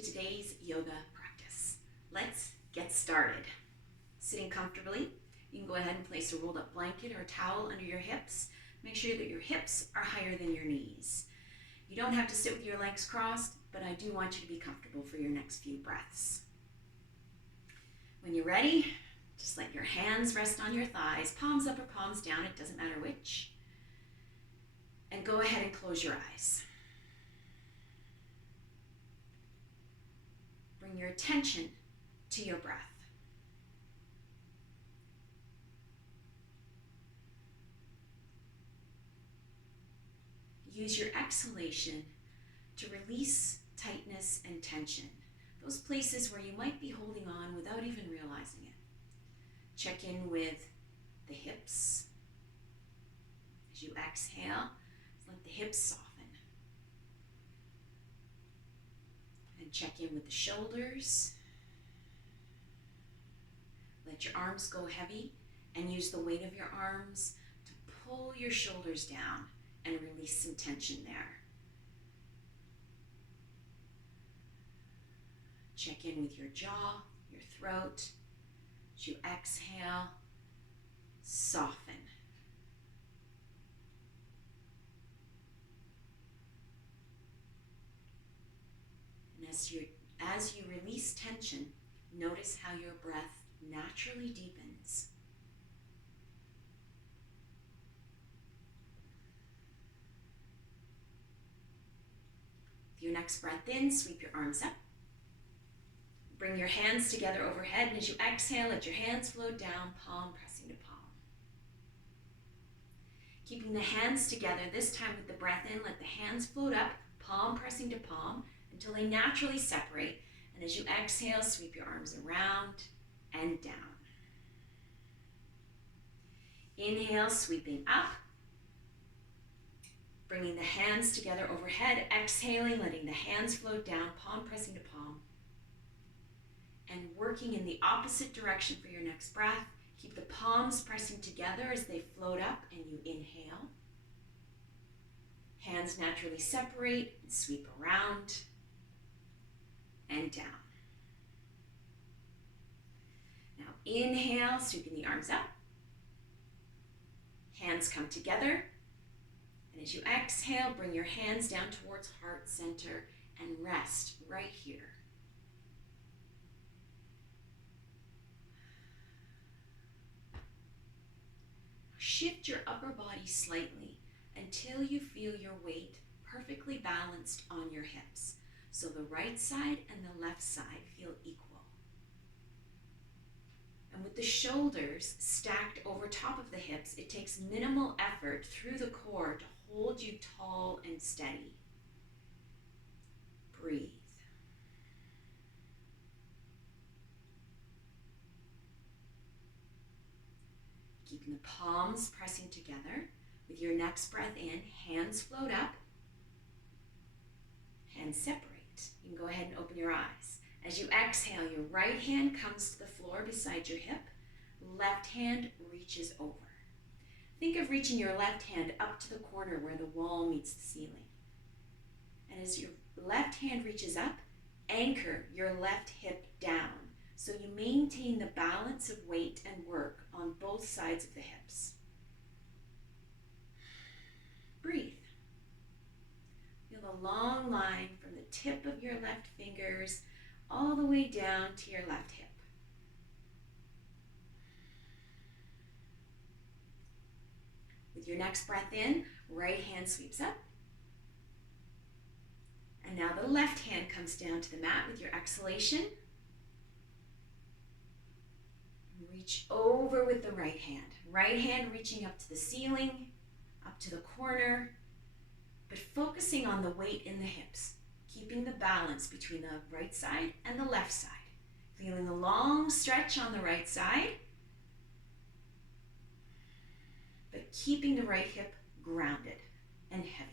to today's yoga practice. Let's get started. Sitting comfortably, you can go ahead and place a rolled up blanket or towel under your hips. Make sure that your hips are higher than your knees. You don't have to sit with your legs crossed, but I do want you to be comfortable for your next few breaths. When you're ready, just let your hands rest on your thighs, palms up or palms down, it doesn't matter which. And go ahead and close your eyes. Bring your attention to your breath. Use your exhalation to release tightness and tension, those places where you might be holding on without even realizing it. Check in with the hips. As you exhale, let the hips soften. And check in with the shoulders. Let your arms go heavy and use the weight of your arms to pull your shoulders down and release some tension there. Check in with your jaw, your throat. As you exhale, soften. And as you release tension, notice how your breath naturally deepens. With your next breath in, sweep your arms up. Bring your hands together overhead, and as you exhale, let your hands float down, palm pressing to palm. Keeping the hands together, this time with the breath in, let the hands float up, palm pressing to palm, until they naturally separate. And as you exhale, sweep your arms around and down. Inhale, sweeping up. Bringing the hands together overhead, exhaling, letting the hands float down, palm pressing to palm. And working in the opposite direction for your next breath. Keep the palms pressing together as they float up and you inhale. Hands naturally separate and sweep around and down. Now inhale, sweeping the arms up. Hands come together. And as you exhale, bring your hands down towards heart center and rest right here. Shift your upper body slightly until you feel your weight perfectly balanced on your hips. So the right side and the left side feel equal. And with the shoulders stacked over top of the hips, it takes minimal effort through the core to hold you tall and steady. Breathe. Keeping the palms pressing together. With your next breath in, hands float up, hands separate. You can go ahead and open your eyes. As you exhale, your right hand comes to the floor beside your hip. Left hand reaches over. Think of reaching your left hand up to the corner where the wall meets the ceiling. And as your left hand reaches up, anchor your left hip down so you maintain the balance of weight and work on both sides of the hips. Breathe. Feel a long line from the tip of your left fingers all the way down to your left hip. With your next breath in, right hand sweeps up. And now the left hand comes down to the mat with your exhalation. Reach over with the right hand. Right hand reaching up to the ceiling, up to the corner, but focusing on the weight in the hips, keeping the balance between the right side and the left side. Feeling a long stretch on the right side, but keeping the right hip grounded and heavy.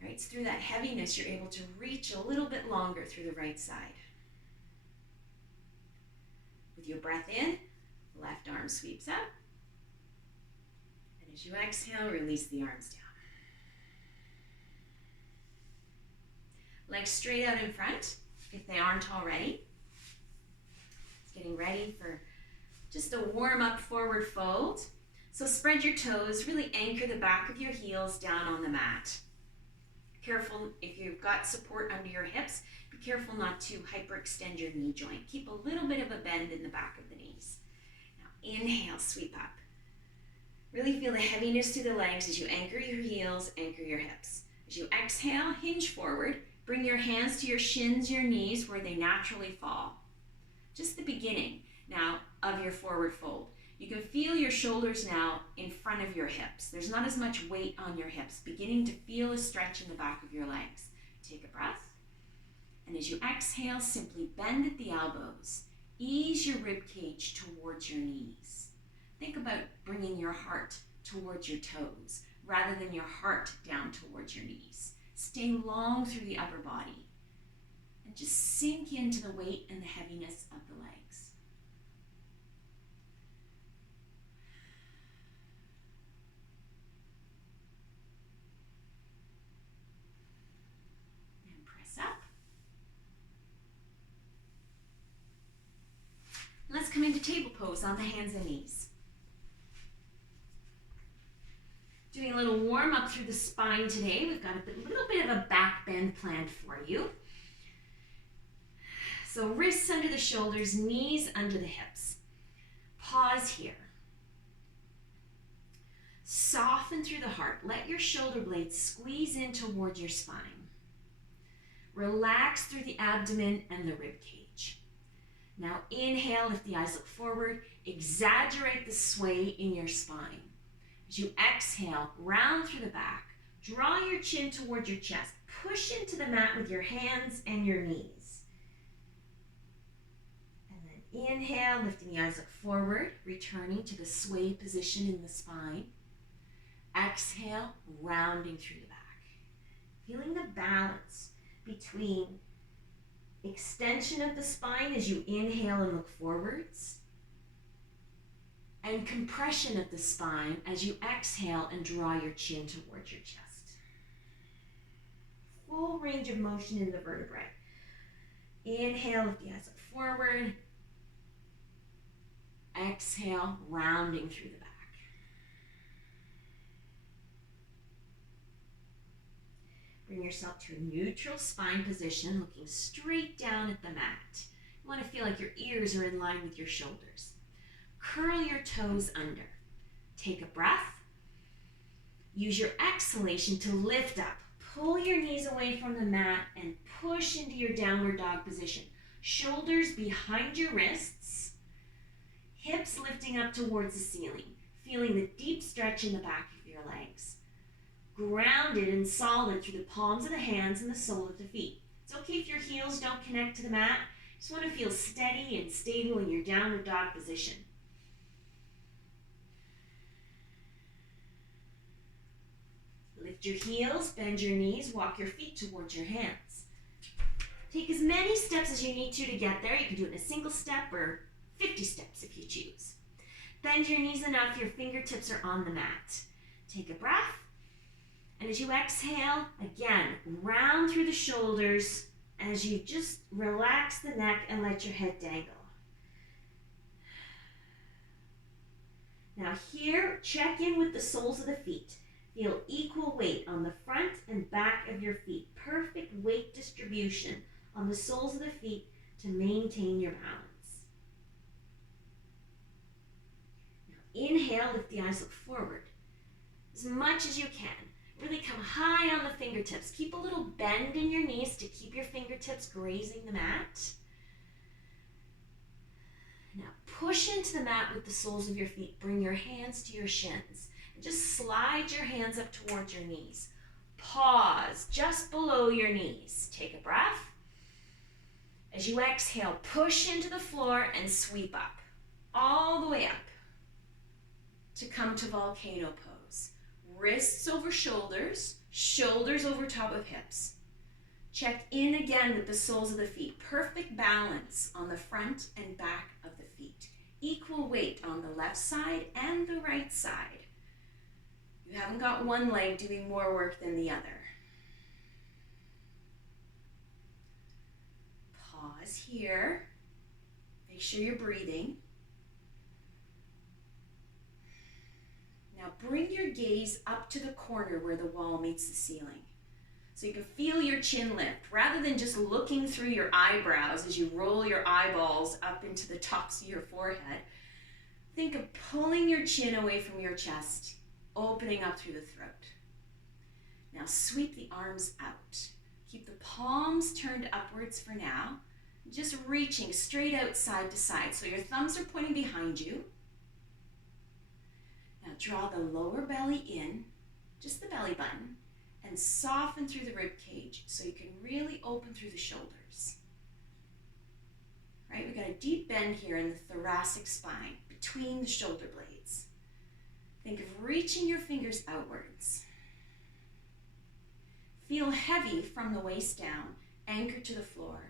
Right, it's through that heaviness you're able to reach a little bit longer through the right side. With your breath in, left arm sweeps up. And as you exhale, release the arms down. Legs straight out in front if they aren't already. It's getting ready for just a warm-up forward fold. So spread your toes, really anchor the back of your heels down on the mat. Careful, if you've got support under your hips, be careful not to hyperextend your knee joint. Keep a little bit of a bend in the back of the knees. Now inhale, sweep up. Really feel the heaviness through the legs as you anchor your heels, anchor your hips. As you exhale, hinge forward. Bring your hands to your shins, your knees, where they naturally fall. Just the beginning now of your forward fold. You can feel your shoulders now in front of your hips. There's not as much weight on your hips, beginning to feel a stretch in the back of your legs. Take a breath. And as you exhale, simply bend at the elbows. Ease your rib cage towards your knees. Think about bringing your heart towards your toes rather than your heart down towards your knees. Stay long through the upper body and just sink into the weight and the heaviness of the legs. And press up. Let's come into table pose on the hands and knees. Doing a little warm up through the spine today. We've got a little bit of a back bend planned for you. So wrists under the shoulders, knees under the hips. Pause here. Soften through the heart. Let your shoulder blades squeeze in towards your spine. Relax through the abdomen and the rib cage. Now inhale, lift the eyes, look forward. Exaggerate the sway in your spine. As you exhale, round through the back. Draw your chin towards your chest. Push into the mat with your hands and your knees. And then inhale, lifting the eyes up forward, returning to the sway position in the spine. Exhale, rounding through the back. Feeling the balance between extension of the spine as you inhale and look forwards, and compression of the spine as you exhale and draw your chin towards your chest. Full range of motion in the vertebrae. Inhale, lift the eyes up forward. Exhale, rounding through the back. Bring yourself to a neutral spine position, looking straight down at the mat. You want to feel like your ears are in line with your shoulders. Curl your toes under. Take a breath. Use your exhalation to lift up. Pull your knees away from the mat and push into your downward dog position. Shoulders behind your wrists. Hips lifting up towards the ceiling. Feeling the deep stretch in the back of your legs. Grounded and solid through the palms of the hands and the sole of the feet. It's okay if your heels don't connect to the mat. You just want to feel steady and stable in your downward dog position. Lift your heels, bend your knees, walk your feet towards your hands. Take as many steps as you need to get there. You can do it in a single step or 50 steps if you choose. Bend your knees enough your fingertips are on the mat. Take a breath. And as you exhale, again, round through the shoulders as you just relax the neck and let your head dangle. Now here, check in with the soles of the feet. Feel equal weight on the front and back of your feet. Perfect weight distribution on the soles of the feet to maintain your balance. Now inhale, lift the eyes, look forward. As much as you can. Really come high on the fingertips. Keep a little bend in your knees to keep your fingertips grazing the mat. Now push into the mat with the soles of your feet. Bring your hands to your shins. And just slide your hands up towards your knees. Pause just below your knees. Take a breath. As you exhale, push into the floor and sweep up. All the way up to come to volcano pose. Wrists over shoulders, shoulders over top of hips. Check in again with the soles of the feet. Perfect balance on the front and back of the feet. Equal weight on the left side and the right side. You haven't got one leg doing more work than the other. Pause here. Make sure you're breathing. Now bring your gaze up to the corner where the wall meets the ceiling. So you can feel your chin lift. Rather than just looking through your eyebrows as you roll your eyeballs up into the tops of your forehead, think of pulling your chin away from your chest, opening up through the throat. Now sweep the arms out. Keep the palms turned upwards for now, just reaching straight out side to side. So your thumbs are pointing behind you. Now draw the lower belly in, just the belly button, and soften through the rib cage so you can really open through the shoulders. Right, we've got a deep bend here in the thoracic spine, between the shoulder blades. Think of reaching your fingers outwards. Feel heavy from the waist down, anchored to the floor.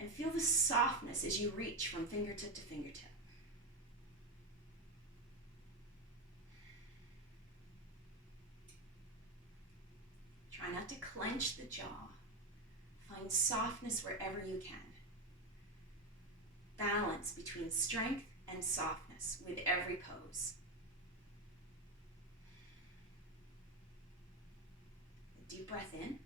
And feel the softness as you reach from fingertip to fingertip. Try not to clench the jaw. Find softness wherever you can. Balance between strength and softness with every pose. A deep breath in.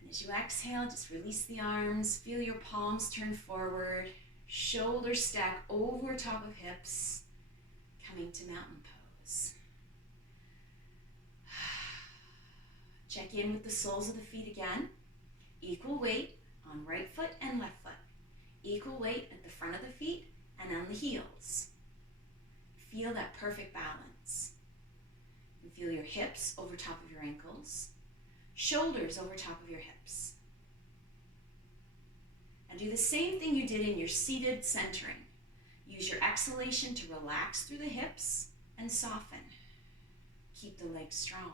And as you exhale, just release the arms. Feel your palms turn forward. Shoulders stack over top of hips. Coming to mountain pose. Check in with the soles of the feet again. Equal weight on right foot and left foot. Equal weight at the front of the feet and on the heels. Feel that perfect balance. You feel your hips over top of your ankles, shoulders over top of your hips. And do the same thing you did in your seated centering. Use your exhalation to relax through the hips and soften. Keep the legs strong.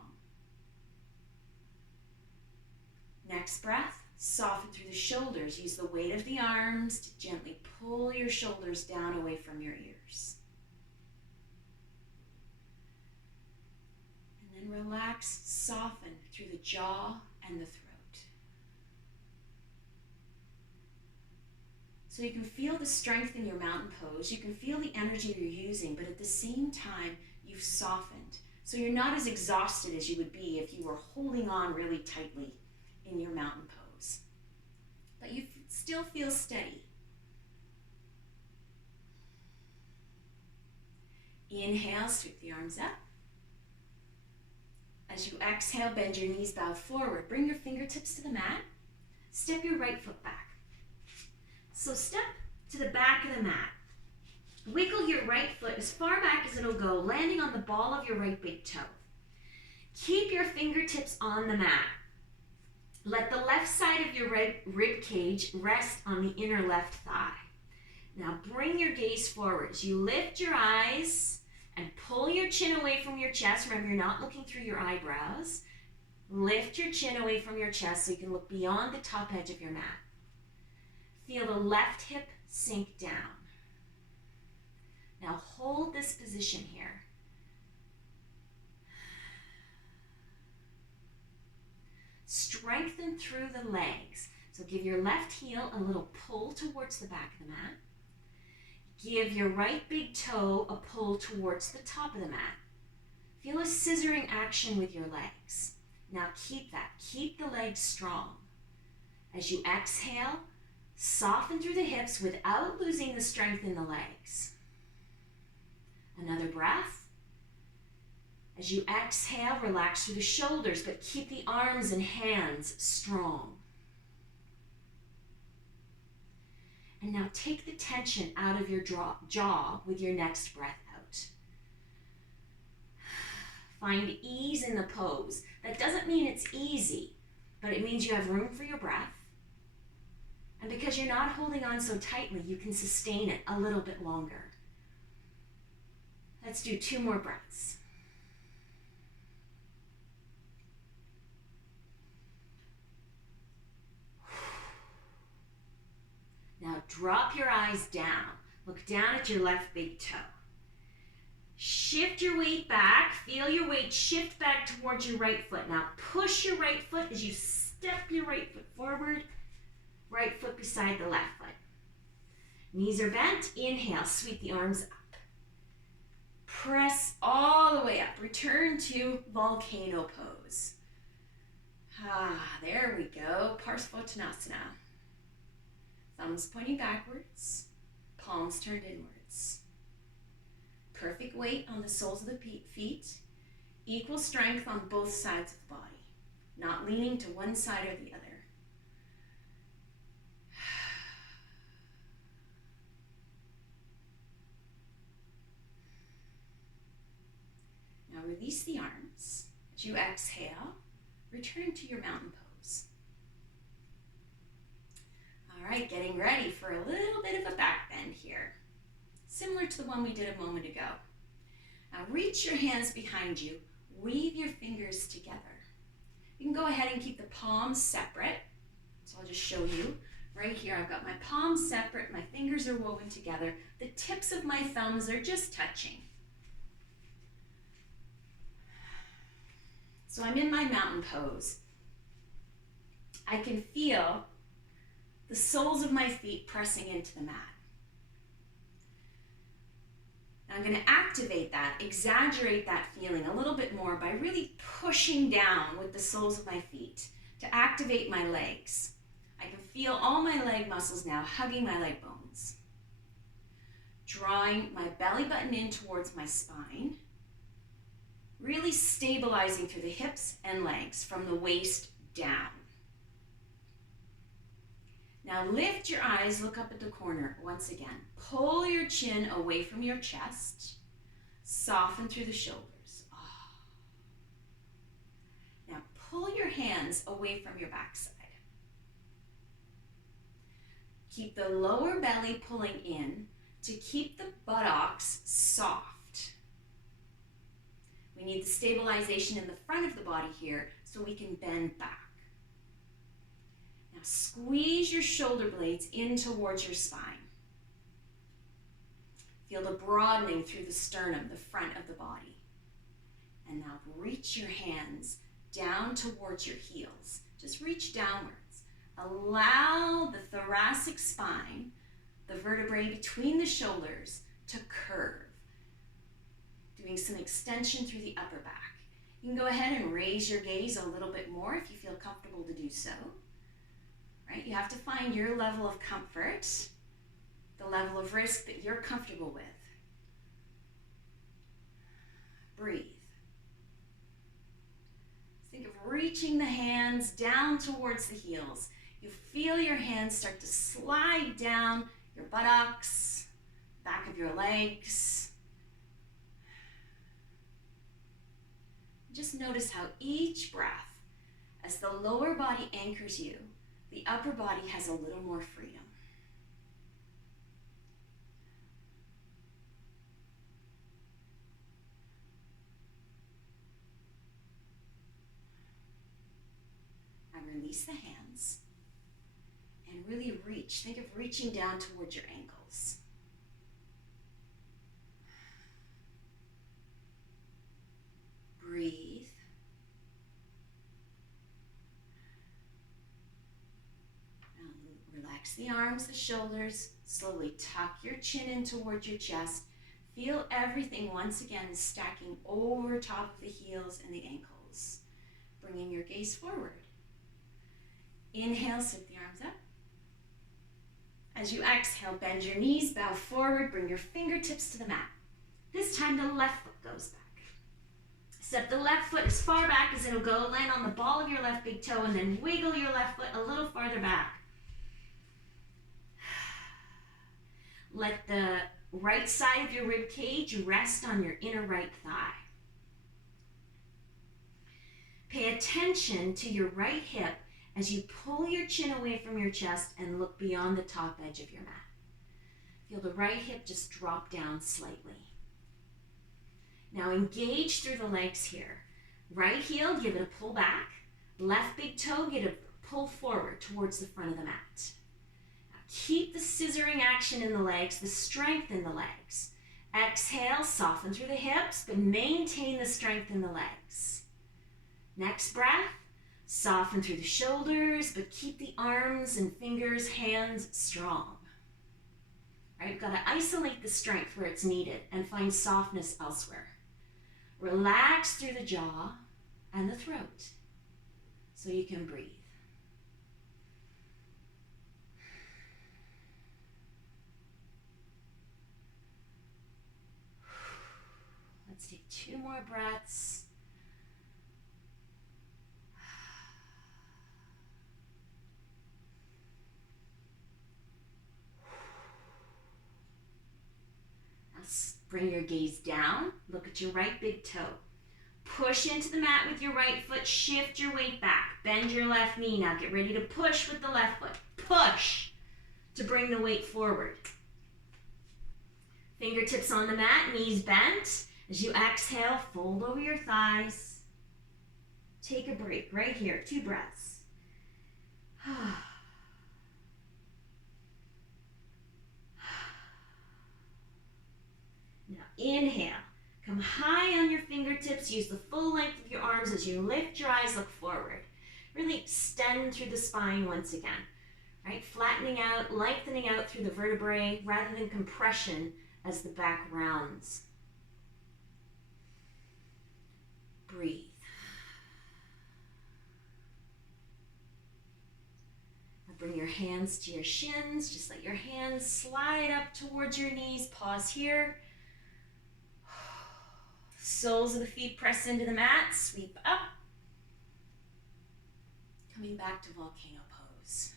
Next breath, soften through the shoulders. Use the weight of the arms to gently pull your shoulders down away from your ears. And then relax, soften through the jaw and the throat. So you can feel the strength in your mountain pose. You can feel the energy you're using, but at the same time, you've softened. So you're not as exhausted as you would be if you were holding on really tightly in your mountain pose. But you still feel steady. Inhale, sweep the arms up. As you exhale, bend your knees, bow forward. Bring your fingertips to the mat. Step your right foot back. So step to the back of the mat. Wiggle your right foot as far back as it'll go, landing on the ball of your right big toe. Keep your fingertips on the mat. Let the left side of your right rib cage rest on the inner left thigh. Now bring your gaze forward. As you lift your eyes and pull your chin away from your chest. Remember, you're not looking through your eyebrows. Lift your chin away from your chest so you can look beyond the top edge of your mat. Feel the left hip sink down. Now hold this position here. Strengthen through the legs. So give your left heel a little pull towards the back of the mat. Give your right big toe a pull towards the top of the mat. Feel a scissoring action with your legs. Now keep that. Keep the legs strong. As you exhale, soften through the hips without losing the strength in the legs. Another breath. As you exhale, relax through the shoulders, but keep the arms and hands strong. And now take the tension out of your jaw with your next breath out. Find ease in the pose. That doesn't mean it's easy, but it means you have room for your breath. And because you're not holding on so tightly, you can sustain it a little bit longer. Let's do 2 more breaths. Now drop your eyes down. Look down at your left big toe. Shift your weight back. Feel your weight shift back towards your right foot. Now push your right foot as you step your right foot forward. right foot beside the left foot. Knees are bent. Inhale, sweep the arms up. Press all the way up. Return to volcano pose. There we go. Parsvottanasana. Thumbs pointing backwards, palms turned inwards. Perfect weight on the soles of the feet. Equal strength on both sides of the body. Not leaning to one side or the other. Now release the arms. As you exhale, return to your mountain pose. All right, getting ready for a little bit of a back bend here. Similar to the one we did a moment ago. Now reach your hands behind you. Weave your fingers together. You can go ahead and keep the palms separate. So I'll just show you. Right here, I've got my palms separate. My fingers are woven together. The tips of my thumbs are just touching. So I'm in my mountain pose. I can feel the soles of my feet pressing into the mat. Now I'm going to activate that, exaggerate that feeling a little bit more by really pushing down with the soles of my feet to activate my legs. I can feel all my leg muscles now hugging my leg bones. Drawing my belly button in towards my spine. Really stabilizing through the hips and legs from the waist down. Now lift your eyes, look up at the corner once again. Pull your chin away from your chest. Soften through the shoulders. Now pull your hands away from your backside. Keep the lower belly pulling in to keep the buttocks soft. We need the stabilization in the front of the body here so we can bend back. Now squeeze your shoulder blades in towards your spine. Feel the broadening through the sternum, the front of the body. And now reach your hands down towards your heels. Just reach downwards. Allow the thoracic spine, the vertebrae between the shoulders, to curve. Doing some extension through the upper back. You can go ahead and raise your gaze a little bit more if you feel comfortable to do so. Right? You have to find your level of comfort, the level of risk that you're comfortable with. Breathe. Think of reaching the hands down towards the heels. You feel your hands start to slide down your buttocks, back of your legs. Just notice how each breath, as the lower body anchors you, the upper body has a little more freedom. And release the hands and really reach. Think of reaching down towards your ankles. Breathe. Now relax the arms, the shoulders. Slowly tuck your chin in towards your chest. Feel everything once again stacking over top of the heels and the ankles. Bringing your gaze forward. Inhale, sit the arms up. As you exhale, bend your knees, bow forward, bring your fingertips to the mat. This time the left foot goes back. Step the left foot as far back as it'll go. Land on the ball of your left big toe and then wiggle your left foot a little farther back. Let the right side of your rib cage rest on your inner right thigh. Pay attention to your right hip as you pull your chin away from your chest and look beyond the top edge of your mat. Feel the right hip just drop down slightly. Now engage through the legs here. Right heel, give it a pull back. Left big toe, get a pull forward towards the front of the mat. Now keep the scissoring action in the legs, the strength in the legs. Exhale, soften through the hips, but maintain the strength in the legs. Next breath, Soften through the shoulders, but keep the arms and fingers, hands strong. Right? We've got to isolate the strength where it's needed and find softness elsewhere. Relax through the jaw and the throat so you can breathe. Let's take 2 more breaths. Bring your gaze down. Look at your right big toe. Push into the mat with your right foot. Shift your weight back. Bend your left knee. Now get ready to push with the left foot. Push to bring the weight forward. Fingertips on the mat, knees bent. As you exhale, fold over your thighs. Take a break right here. 2 breaths. Now inhale, come high on your fingertips, use the full length of your arms as you lift your eyes, look forward. Really extend through the spine once again, right? Flattening out, lengthening out through the vertebrae rather than compression as the back rounds. Breathe. Now bring your hands to your shins, just let your hands slide up towards your knees, pause here. Soles of the feet press into the mat, sweep up. Coming back to volcano pose.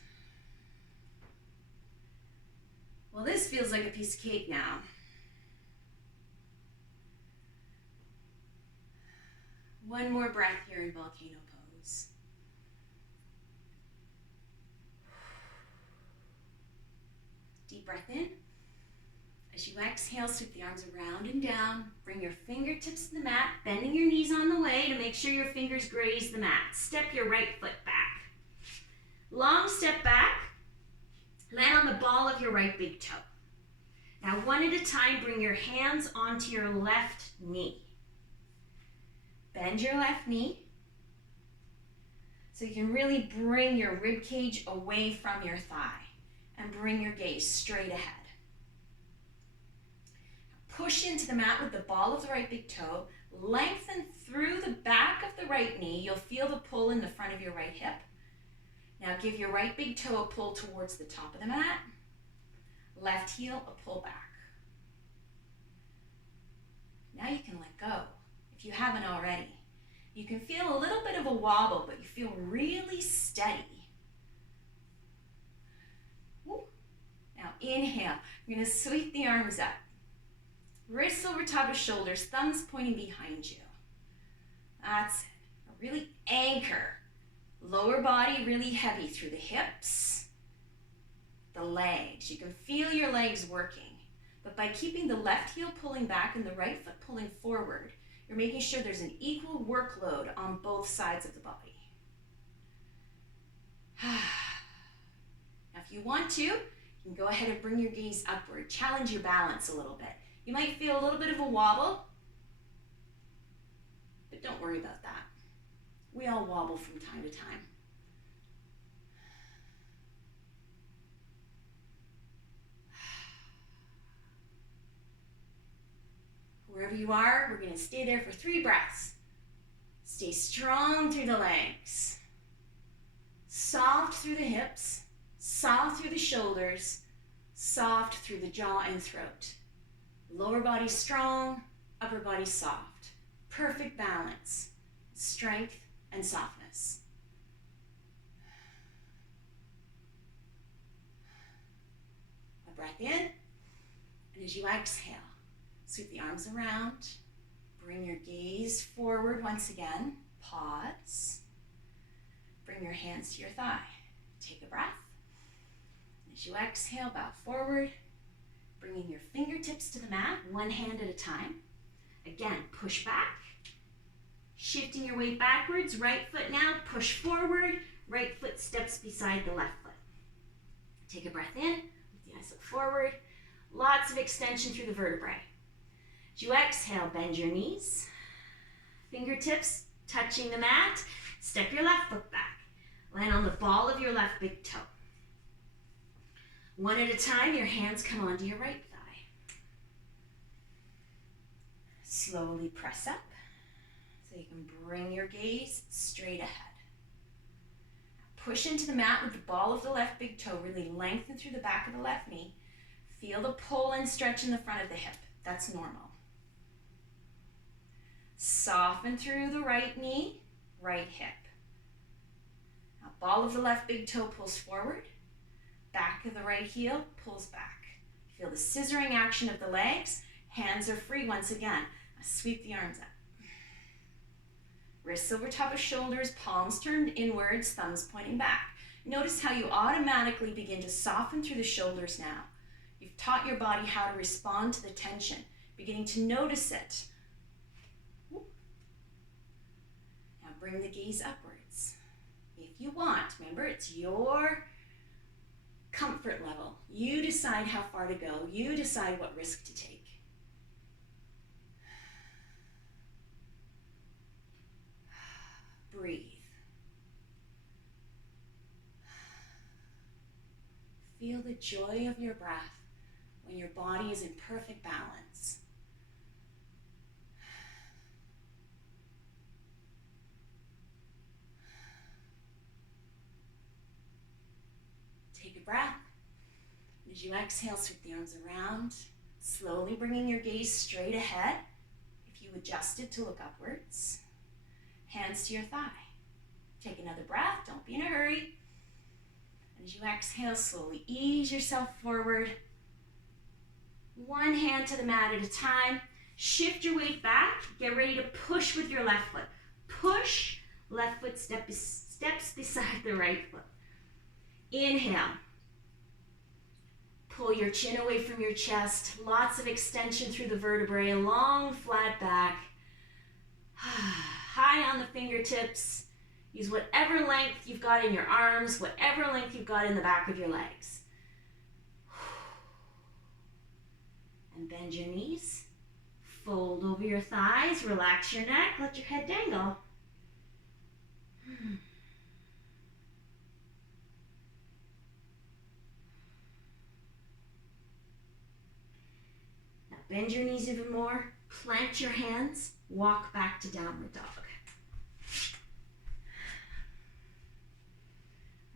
Well, this feels like a piece of cake now. One more breath here in volcano pose. Deep breath in. As you exhale, sweep the arms around and down. Bring your fingertips to the mat, bending your knees on the way to make sure your fingers graze the mat. Step your right foot back. Long step back. Land on the ball of your right big toe. Now, one at a time, bring your hands onto your left knee. Bend your left knee so you can really bring your rib cage away from your thigh and bring your gaze straight ahead. Push into the mat with the ball of the right big toe. Lengthen through the back of the right knee. You'll feel the pull in the front of your right hip. Now give your right big toe a pull towards the top of the mat. Left heel a pull back. Now you can let go if you haven't already. You can feel a little bit of a wobble, but you feel really steady. Woo. Now inhale. You're going to sweep the arms up. Wrists over top of shoulders, thumbs pointing behind you. That's it. Really anchor. Lower body really heavy through the hips, the legs. You can feel your legs working. But by keeping the left heel pulling back and the right foot pulling forward, you're making sure there's an equal workload on both sides of the body. Now if you want to, you can go ahead and bring your gaze upward. Challenge your balance a little bit. You might feel a little bit of a wobble, but don't worry about that. We all wobble from time to time. Wherever you are, we're going to stay there for 3 breaths. Stay strong through the legs. Soft through the hips. Soft through the shoulders. Soft through the jaw and throat. Lower body strong, upper body soft. Perfect balance, strength and softness. A breath in, and as you exhale, sweep the arms around. Bring your gaze forward once again. Pause. Bring your hands to your thigh. Take a breath. As you exhale, bow forward. Bringing your fingertips to the mat, one hand at a time. Again, push back. Shifting your weight backwards, right foot now, push forward. Right foot steps beside the left foot. Take a breath in, with the eyes look forward. Lots of extension through the vertebrae. As you exhale, bend your knees. Fingertips touching the mat. Step your left foot back. Land on the ball of your left big toe. One at a time, your hands come onto your right thigh. Slowly press up so you can bring your gaze straight ahead. Push into the mat with the ball of the left big toe. Really lengthen through the back of the left knee. Feel the pull and stretch in the front of the hip. That's normal. Soften through the right knee, right hip. Now, ball of the left big toe pulls forward. Back of the right heel pulls back. Feel the scissoring action of the legs. Hands are free once again. Now sweep the arms up. Wrists over top of shoulders, palms turned inwards, thumbs pointing back. Notice how you automatically begin to soften through the shoulders now. You've taught your body how to respond to the tension, beginning to notice it. Now bring the gaze upwards. If you want, remember, it's your comfort level. You decide how far to go. You decide what risk to take. Breathe. Feel the joy of your breath when your body is in perfect balance. Take a breath. As you exhale, sweep the arms around, slowly bringing your gaze straight ahead. If you adjust it to look upwards. Hands to your thigh. Take another breath, don't be in a hurry. And as you exhale, slowly ease yourself forward. One hand to the mat at a time. Shift your weight back. Get ready to push with your left foot. Push, left foot steps beside the right foot. Inhale. Pull your chin away from your chest. Lots of extension through the vertebrae. Long, flat back. High on the fingertips. Use whatever length you've got in your arms, whatever length you've got in the back of your legs. And bend your knees. Fold over your thighs. Relax your neck. Let your head dangle. Now bend your knees even more. Plant your hands. Walk back to downward dog.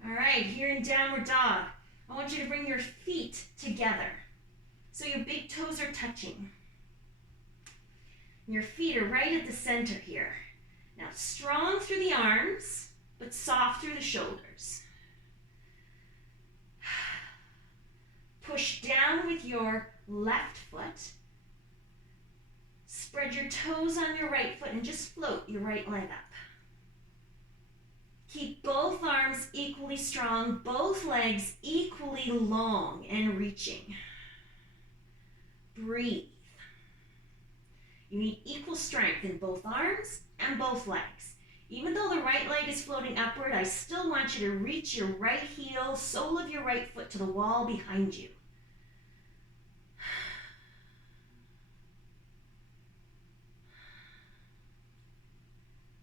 All right, here in downward dog, I want you to bring your feet together so your big toes are touching. And your feet are right at the center here. Now strong through the arms, but soft through the shoulders. Push down with your left foot. Spread your toes on your right foot and just float your right leg up. Keep both arms equally strong, both legs equally long and reaching. Breathe. You need equal strength in both arms and both legs. Even though the right leg is floating upward, I still want you to reach your right heel, sole of your right foot to the wall behind you.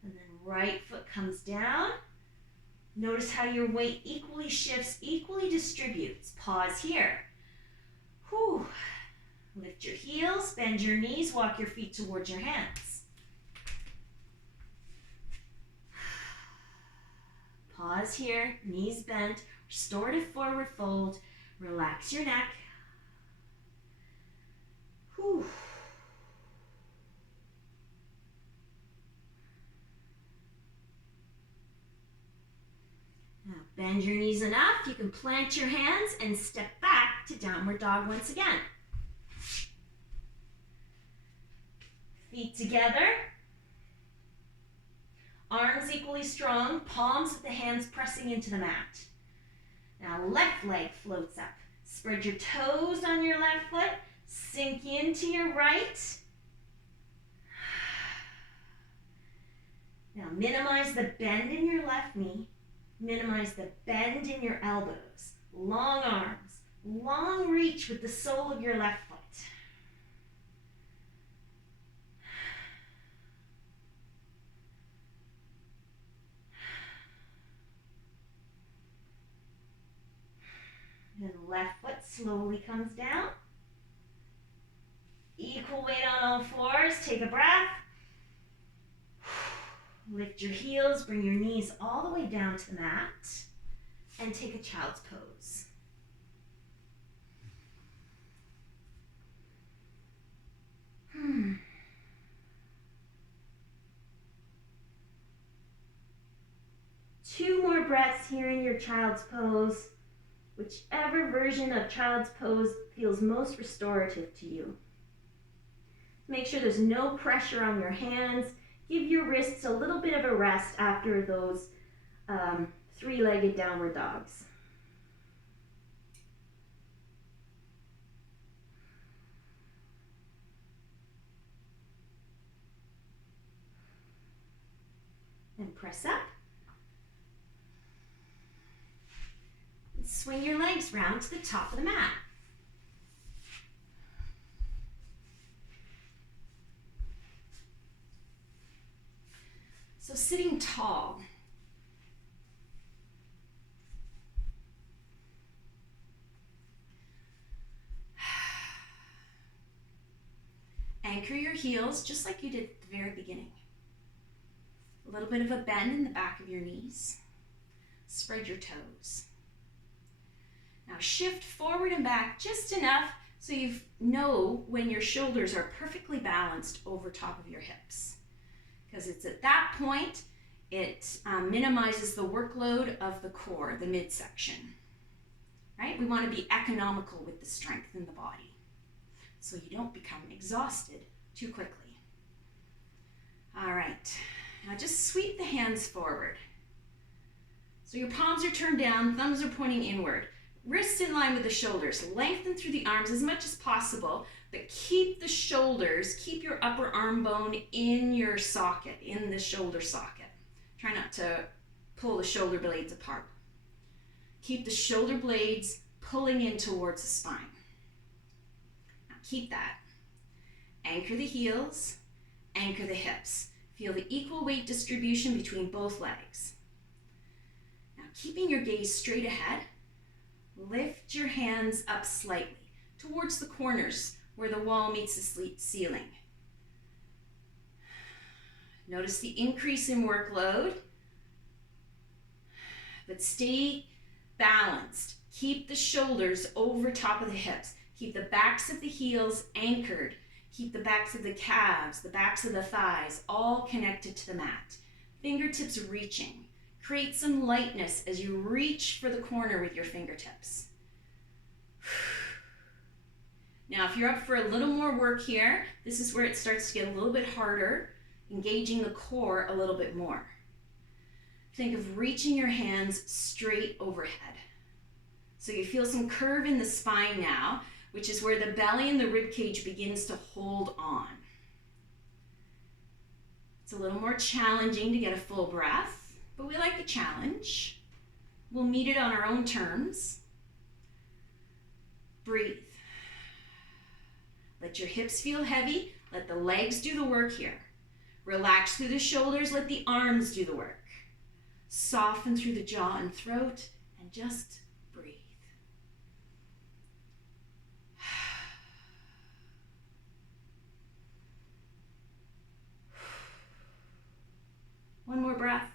And then right foot comes down. Notice how your weight equally shifts, equally distributes. Pause here. Whew. Lift your heels, bend your knees, walk your feet towards your hands. Pause here, knees bent, restorative forward fold. Relax your neck. Whew. Now bend your knees enough, you can plant your hands and step back to downward dog once again. Feet together, arms equally strong, palms with the hands pressing into the mat. Now left leg floats up. Spread your toes on your left foot, sink into your right. Now minimize the bend in your left knee. Minimize the bend in your elbows. Long arms, long reach with the sole of your left foot. And left foot slowly comes down. Equal weight on all fours. Take a breath. Lift your heels, bring your knees all the way down to the mat, and take a child's pose. Two more breaths here in your child's pose, whichever version of child's pose feels most restorative to you. Make sure there's no pressure on your hands. Give your wrists a little bit of a rest after those three-legged downward dogs. And press up. And swing your legs round to the top of the mat. So sitting tall. Anchor your heels just like you did at the very beginning. A little bit of a bend in the back of your knees. Spread your toes. Now shift forward and back just enough so you know when your shoulders are perfectly balanced over top of your hips. Because it's at that point, it minimizes the workload of the core, the midsection. Right? We want to be economical with the strength in the body so you don't become exhausted too quickly. All right, now just sweep the hands forward. So your palms are turned down, thumbs are pointing inward. Wrists in line with the shoulders. Lengthen through the arms as much as possible, but keep the shoulders, keep your upper arm bone in your socket, in the shoulder socket. Try not to pull the shoulder blades apart. Keep the shoulder blades pulling in towards the spine. Now keep that. Anchor the heels, anchor the hips. Feel the equal weight distribution between both legs. Now keeping your gaze straight ahead, lift your hands up slightly towards the corners where the wall meets the ceiling. Notice the increase in workload, but stay balanced. Keep the shoulders over top of the hips. Keep the backs of the heels anchored. Keep the backs of the calves, the backs of the thighs, all connected to the mat. Fingertips reaching. Create some lightness as you reach for the corner with your fingertips. Now, if you're up for a little more work here, this is where it starts to get a little bit harder, engaging the core a little bit more. Think of reaching your hands straight overhead. So you feel some curve in the spine now, which is where the belly and the rib cage begins to hold on. It's a little more challenging to get a full breath, but we like the challenge. We'll meet it on our own terms. Breathe. Let your hips feel heavy. Let the legs do the work here. Relax through the shoulders. Let the arms do the work. Soften through the jaw and throat and just breathe. One more breath.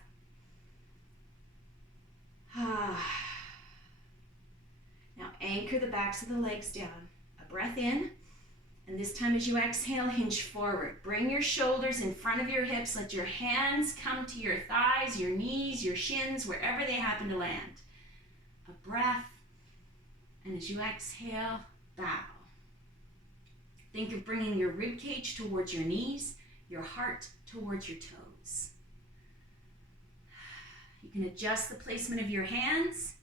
Now anchor the backs of the legs down. A breath in. And this time as you exhale, hinge forward. Bring your shoulders in front of your hips. Let your hands come to your thighs, your knees, your shins, wherever they happen to land. A breath. And as you exhale, bow. Think of bringing your rib cage towards your knees, your heart towards your toes. You can adjust the placement of your hands.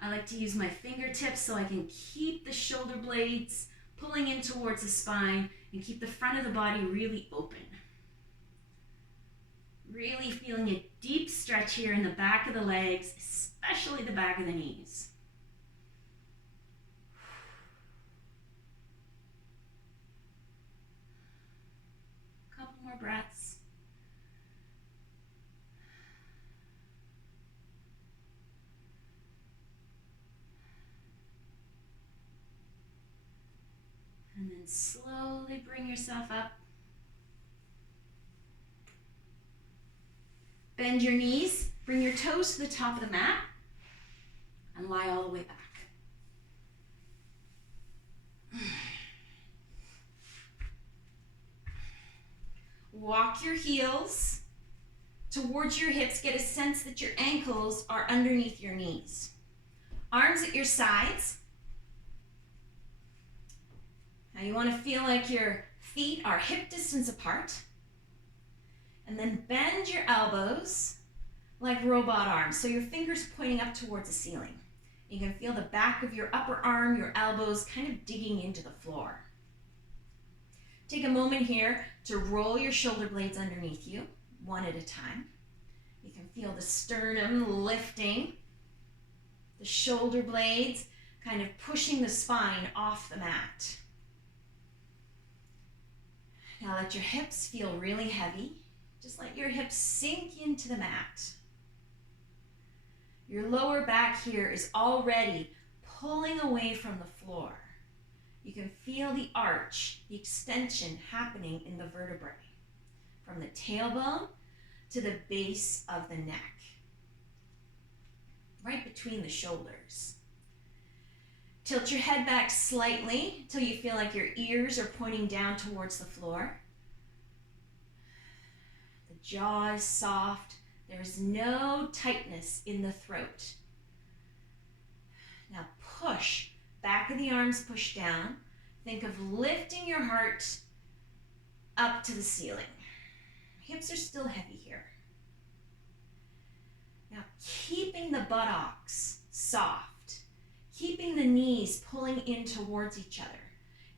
I like to use my fingertips so I can keep the shoulder blades pulling in towards the spine and keep the front of the body really open. Really feeling a deep stretch here in the back of the legs, especially the back of the knees. Couple more breaths. then slowly bring yourself up. Bend your knees, bring your toes to the top of the mat, and lie all the way back. Walk your heels towards your hips. Get a sense that your ankles are underneath your knees. Arms at your sides. Now you want to feel like your feet are hip distance apart. And then bend your elbows like robot arms. So your fingers pointing up towards the ceiling. You can feel the back of your upper arm, your elbows kind of digging into the floor. Take a moment here to roll your shoulder blades underneath you, one at a time. You can feel the sternum lifting, the shoulder blades kind of pushing the spine off the mat. Now let your hips feel really heavy. Just let your hips sink into the mat. Your lower back here is already pulling away from the floor. You can feel the arch, the extension happening in the vertebrae, from the tailbone to the base of the neck, right between the shoulders. Tilt your head back slightly till you feel like your ears are pointing down towards the floor. The jaw is soft. There is no tightness in the throat. Now push. Back of the arms push down. Think of lifting your heart up to the ceiling. Hips are still heavy here. Now keeping the buttocks soft, keeping the knees pulling in towards each other.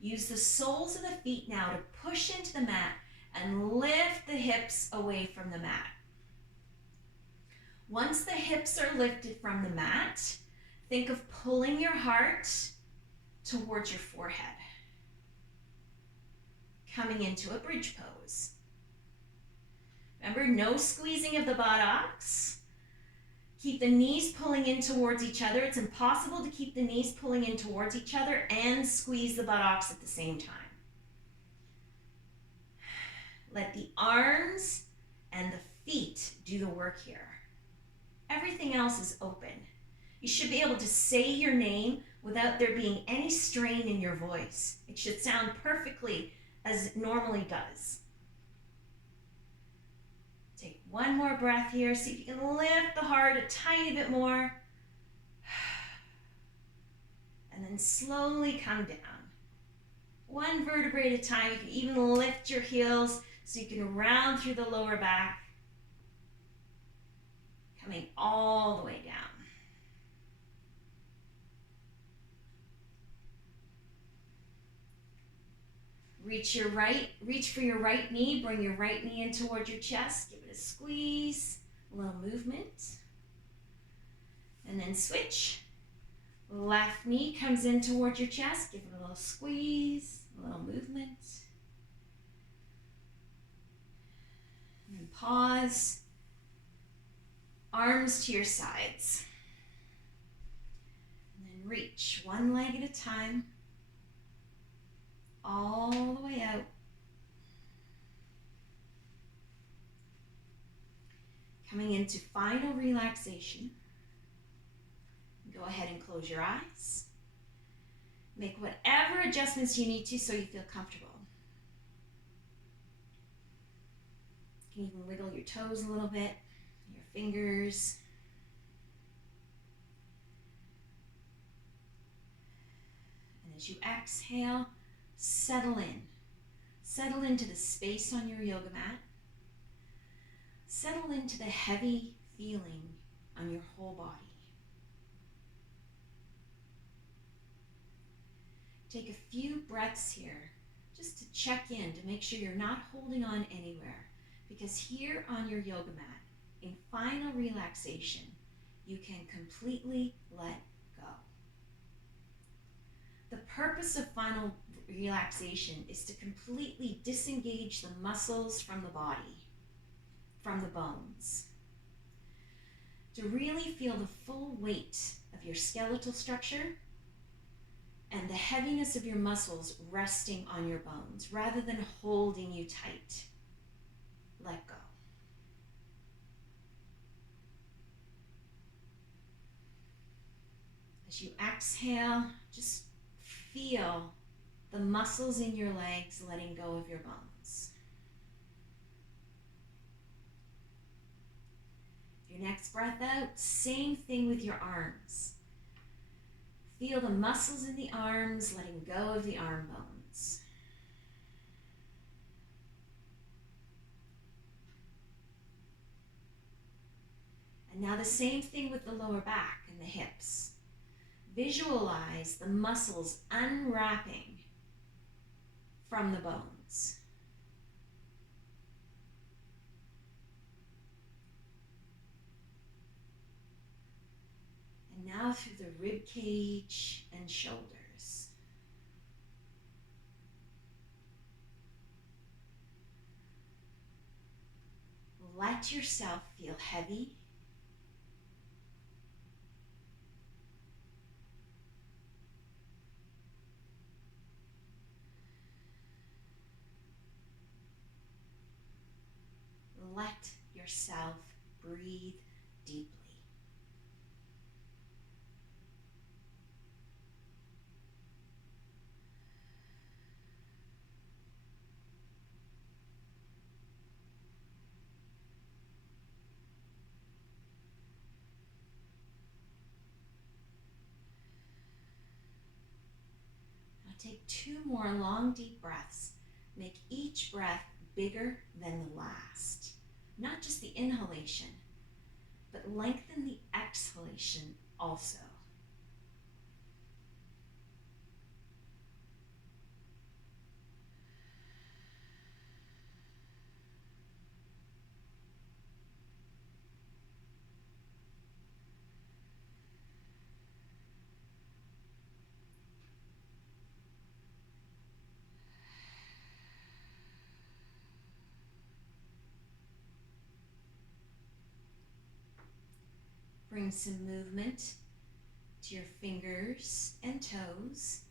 Use the soles of the feet now to push into the mat and lift the hips away from the mat. Once the hips are lifted from the mat, think of pulling your heart towards your forehead. Coming into a bridge pose. Remember, no squeezing of the buttocks. Keep the knees pulling in towards each other. It's impossible to keep the knees pulling in towards each other and squeeze the buttocks at the same time. Let the arms and the feet do the work here. Everything else is open. You should be able to say your name without there being any strain in your voice. It should sound perfectly as it normally does. Take one more breath here. See if you can lift the heart a tiny bit more. And then slowly come down. One vertebrae at a time. You can even lift your heels so you can round through the lower back. Coming all the way down. Reach for your right knee, bring your right knee in toward your chest, give it a squeeze, a little movement. And then switch. Left knee comes in toward your chest, give it a little squeeze, a little movement. And then pause. Arms to your sides. And then reach one leg at a time. All the way out. Coming into final relaxation. Go ahead and close your eyes. Make whatever adjustments you need to so you feel comfortable. You can even wiggle your toes a little bit, your fingers. And as you exhale, settle in. Settle into the space on your yoga mat. Settle into the heavy feeling on your whole body. Take a few breaths here just to check in, to make sure you're not holding on anywhere. Because here on your yoga mat, in final relaxation, you can completely let go. The purpose of final relaxation is to completely disengage the muscles from the body, from the bones. To really feel the full weight of your skeletal structure and the heaviness of your muscles resting on your bones rather than holding you tight. Let go. As you exhale, just feel the muscles in your legs letting go of your bones. Your next breath out, same thing with your arms. Feel the muscles in the arms letting go of the arm bones. And now the same thing with the lower back and the hips. Visualize the muscles unwrapping from the bones. And now through the rib cage and shoulders. Let yourself feel heavy. Let yourself breathe deeply. Now take 2 more long deep breaths. Make each breath bigger than the last. Not just the inhalation, but lengthen the exhalation also. Bring some movement to your fingers and toes,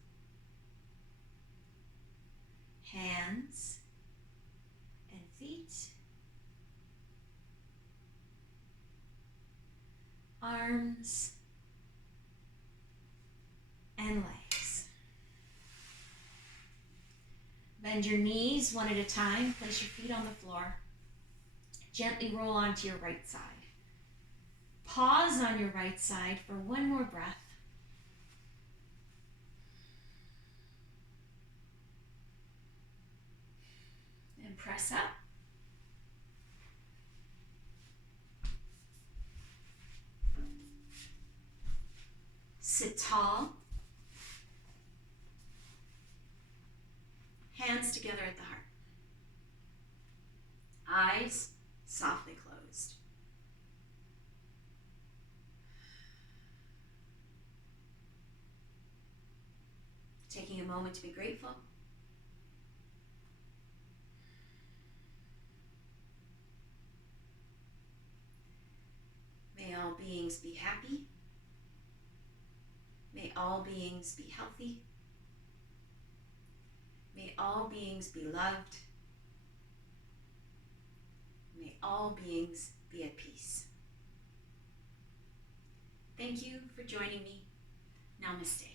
hands and feet, arms and legs. Bend your knees one at a time. Place your feet on the floor. Gently roll onto your right side. Pause on your right side for 1 more breath. And press up. Sit tall. Hands together at the heart. Eyes softly closed. Taking a moment to be grateful. May all beings be happy. May all beings be healthy. May all beings be loved. May all beings be at peace. Thank you for joining me. Namaste.